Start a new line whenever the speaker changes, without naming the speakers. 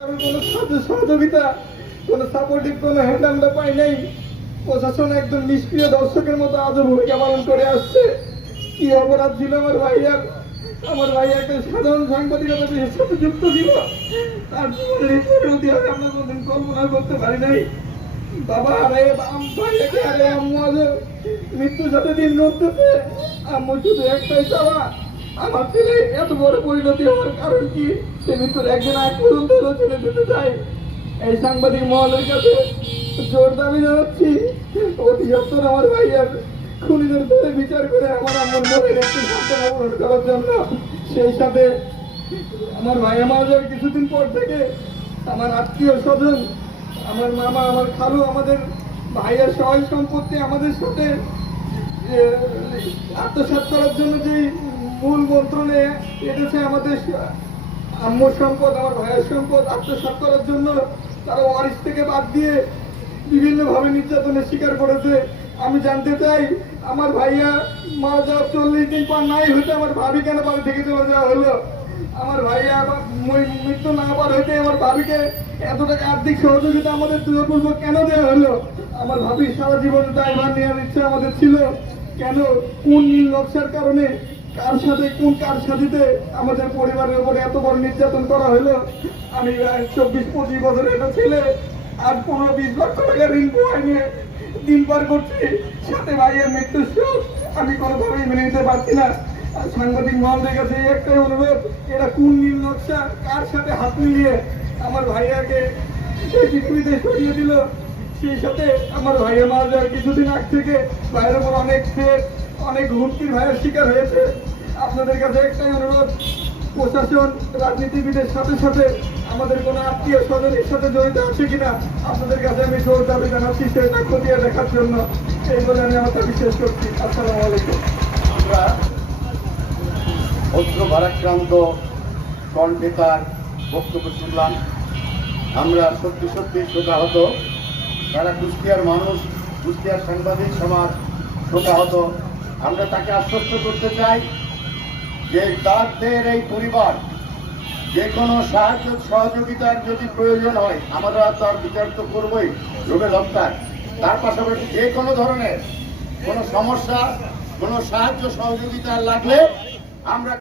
আমি কোনো সাহায্য কোনো সাপোর্টিভ কোনো হ্যান্ড পাই নাই। প্রশাসন একদম নিষ্ক্রিয় দর্শকের মতো আজও ভূমিকা পালন করে আসছে। কি অপরাধ ছিল আমার ভাইয়ার? আমার ভাই একটা সাধারণ সাংবাদিকতা সাথে যুক্ত ছিল। তার কল্পনা করতে পারি নাই। বাবা আরে আম আম্মু আজ মৃত্যুর সাথে দিন করতেছে আম্মু শুধু একটাই চাওয়া আমার ছেলে এত বড় পরিণতি হওয়ার কারণ কি? সে মৃত্যুর একদিন আগ পর্যন্ত হলেও ছেলে যেতে চায়। এই সাংবাদিক মহলের কাছে জোর দাবি জানাচ্ছি অতি সত্তর আমার ভাইয়ার খুনিদের ধরে বিচার করে আমার আমার মনের একটি সন্তান অবরোধ করার জন্য। সেই সাথে আমার ভাই আমার যাওয়ার কিছুদিন পর থেকে আমার আত্মীয় স্বজন, আমার মামা, আমার খালু, আমাদের ভাইয়ের সহায় সম্পত্তি আমাদের সাথে যে আত্মসাৎ করার জন্য যে মূল মন্ত্রণে এসেছে আমাদের আম্মুর সম্পদ, আমার ভাইয়ের সম্পদ, আত্মসাৎ করার জন্য তারা ওয়ারিস থেকে বাদ দিয়ে বিভিন্নভাবে নির্যাতনের শিকার করেছে। আমি জানতে চাই, আমার ভাইয়া মারা যাওয়ার চল্লিশ দিন পর নাই হইতে আমার ভাবি কেন বাড়ি থেকে চলে যাওয়া হলো? আমার ভাইয়া মৃত্যু না পার হইতে আমার ভাবিকে এত টাকা আর্থিক সহযোগিতা আমাদের দুর্বল কেন দেওয়া হলো? আমার ভাবি সারা জীবন দায়ভার নেওয়ার ইচ্ছা আমাদের ছিল। কেন কোন নীল নকশার কারণে কার সাথে, কোন কার সাথে আমাদের পরিবারের উপরে এত বড় নির্যাতন করা হলো? আমি চব্বিশ, পঁচিশ বছরের একটা ছেলে আর পনেরো, বিশ লক্ষ টাকা ঋণ পোহাই নিয়ে দিন পার করছি, সাথে ভাইয়ের মৃত্যুর শোক। আমি কোনোভাবেই মেনে নিতে পারছি না। আর সাংবাদিক মহলদের কাছে একটাই অনুরোধ, এরা কোন নীল নকশা, কার সাথে হাত মিলিয়ে আমার ভাইয়াকে এই পৃথিবীতে সরিয়ে দিল? সেই সাথে আমার ভাইয়া মারা যাওয়ার কিছুদিন আগ থেকে ভাইয়ের উপর অনেক থ্রেট অনেক হুমকির ভাইয়ের শিকার হয়েছে। আপনাদের কাছে একটাই অনুরোধ, প্রশাসন, রাজনীতিবিদের সাথে সাথে আমাদের কোনো আত্মীয় স্বজনের সাথে জড়িত আছে কিনা, আপনাদের কাছে আমি জোর দাবি জানাচ্ছি, সেটা খতিয়ে দেখার জন্য। এই বলে আমি আমার দাবি শেষ করছি। আসসালামু আলাইকুম।
আমরা অস্ত্র ভারাক্রান্ত কণ্ঠে তার বক্তব্য শুনলাম। আমরা সত্যি সত্যি শোকাহত। তারা কুষ্টিয়ার মানুষ, কুষ্টিয়ার সাংবাদিক সমাজ শোকাহত। আমরা তাকে আশ্বস্ত করতে চাই যে তাদের এই পরিবার যে কোনো সাহায্য সহযোগিতার যদি প্রয়োজন হয়, আমরা তার বিচার তো করবই, রুবেল হত্যার। তার পাশাপাশি যে কোনো ধরনের কোনো সমস্যা, কোনো সাহায্য সহযোগিতা লাগলে আমরা